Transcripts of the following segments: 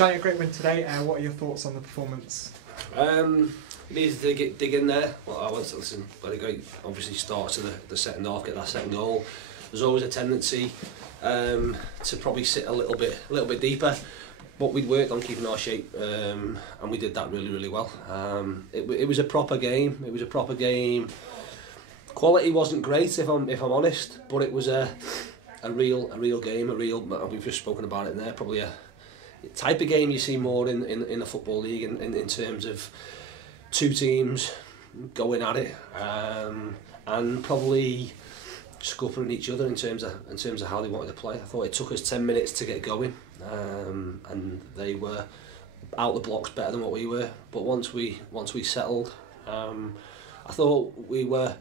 Challinor, a great win today. What are your thoughts on the performance? It needs to dig in there. Well, I want to listen. Very great, obviously, start to the second half, get that second goal. There's always a tendency to probably sit a little bit deeper, but we'd worked on keeping our shape, and we did that really well. It was a proper game. It was a proper game. Quality wasn't great, if I'm honest, but it was a real game. We've just spoken about it there. Probably a type of game you see more in the football league, in terms of two teams going at it, and probably scuppering each other in terms of how they wanted to play. I thought it took us 10 minutes to get going, and they were out the blocks better than what we were. But once we settled, I thought we were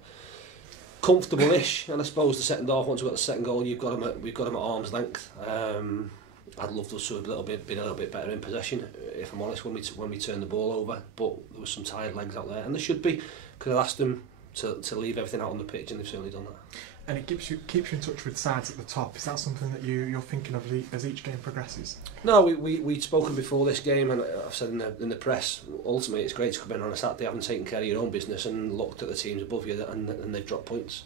comfortable-ish, and I suppose the second half, once we got the second goal, we've got them at arm's length. I'd love us to have been a little bit better in possession, if I'm honest, when we turned the ball over. But there was some tired legs out there, and there should be, because I asked them to leave everything out on the pitch, and they've certainly done that. And it keeps you in touch with sides at the top. Is that something that you're thinking of as each game progresses? No, we'd spoken before this game, and I've said in the press, ultimately it's great to come in on a Saturday, having taken care of your own business and looked at the teams above you, and they've dropped points.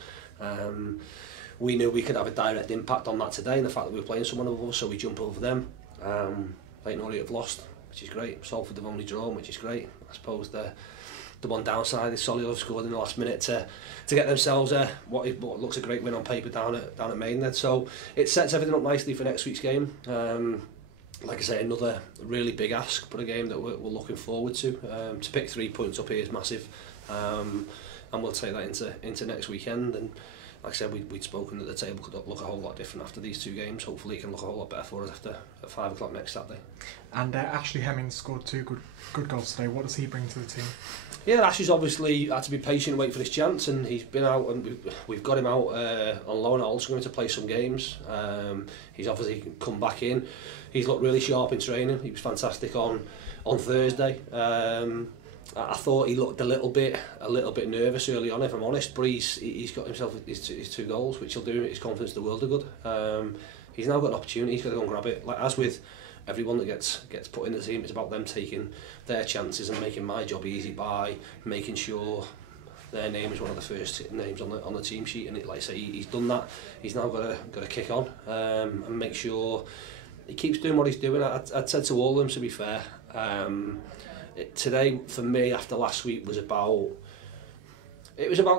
We knew we could have a direct impact on that today, and the fact that we were playing someone above us, so we jump over them. Challinor have lost, which is great. Salford have only drawn, which is great. I suppose the one downside is Challinor have scored in the last minute to get themselves what looks a great win on paper down at Maidenhead. So it sets everything up nicely for next week's game. Like I say, another really big ask, but a game that we're looking forward to. To pick 3 points up here is massive, and we'll take that into next weekend. And like I said, we'd spoken that the table could look a whole lot different after these two games. Hopefully it can look a whole lot better for us at 5 o'clock next Saturday. And Ashley Hemmings scored 2 good goals today. What does he bring to the team? Yeah, Ashley's obviously had to be patient and wait for his chance, and he's been out, and we've got him out on loan at Ulster, going to play some games. He's obviously come back in. He's looked really sharp in training. He was fantastic on Thursday. I thought he looked a little bit nervous early on, if I'm honest, but he's got himself his 2 goals, which will do his confidence the world of good. He's now got an opportunity. He's got to go and grab it. Like as with everyone that gets put in the team, it's about them taking their chances and making my job easy by making sure their name is one of the first names on the team sheet. And like I say, he's done that. He's now got to kick on and make sure he keeps doing what he's doing. I'd said to all of them, to be fair. Today for me, after last week, was about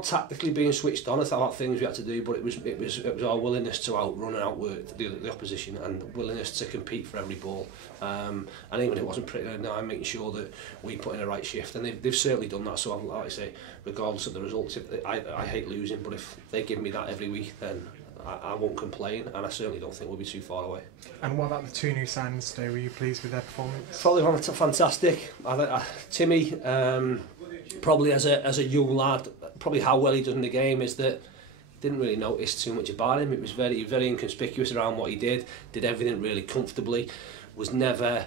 tactically being switched on. It's about things we had to do, but it was our willingness to outrun and outwork the opposition, and willingness to compete for every ball. And even when it wasn't pretty good, now I'm making sure that we put in the right shift, and they've certainly done that. So like I say, regardless of the results, I hate losing, but if they give me that every week, then I won't complain, and I certainly don't think we'll be too far away. And what about the 2 new signings today? Were you pleased with their performance? Probably fantastic. Timmy, probably as a young lad, probably how well he did in the game is that didn't really notice too much about him. It was very inconspicuous around what he did everything really comfortably, was never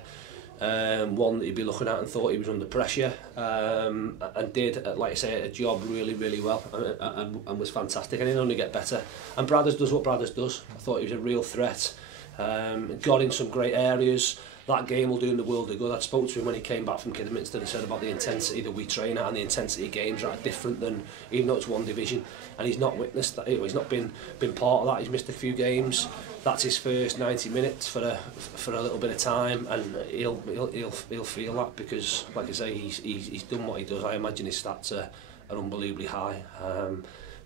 one that you'd be looking at and thought he was under pressure, and did, like I say, a job really well, and was fantastic, and he'll only get better. And Bradders does what Bradders does. I thought he was a real threat, got in some great areas. That game will do him the world of good. I spoke to him when he came back from Kidderminster and said about the intensity that we train at, and the intensity of games are different than, even though it's one division, and he's not witnessed that. He's not been part of that. He's missed a few games. That's his first 90 minutes for a little bit of time, and he'll feel that, because like I say, he's done what he does. I imagine his stats are unbelievably high.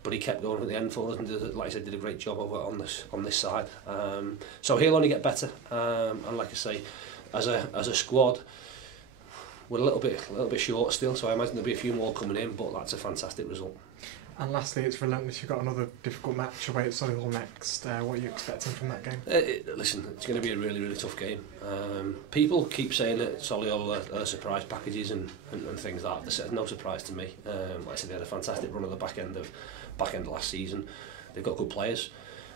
But he kept going at the end for us, and like I said, did a great job of it on this side. So he'll only get better. And like I say, as a squad, we're a little bit short still. So I imagine there'll be a few more coming in, but that's a fantastic result. And lastly, it's relentless. You've got another difficult match away at Solihull next. What are you expecting from that game? Listen, it's going to be a really tough game. People keep saying that Solihull are surprise packages and things like that. There's no surprise to me. Like I said, they had a fantastic run at the back end of last season. They've got good players,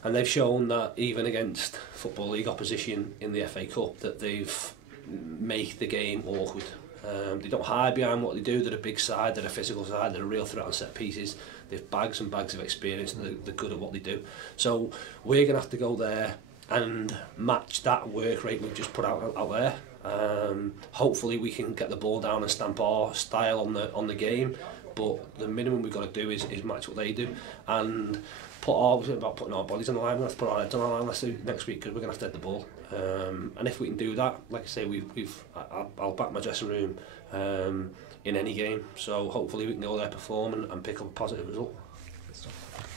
and they've shown that even against Football League opposition in the FA Cup, that they've make the game awkward. They don't hide behind what they do. They're a big side, they're a physical side, they're a real threat on set pieces. They've bags and bags of experience, and they're good at what they do. So we're going to have to go there and match that work rate we've just put out there. Hopefully we can get the ball down and stamp our style on the game, but the minimum we've got to do is match what they do, and about putting our bodies on the line. Let's put our heads on the line. Let's do next week, because we're going to have to hit the ball. And if we can do that, like I say, I'll back my dressing room in any game. So hopefully we can go there, perform, and pick up a positive result. Good stuff.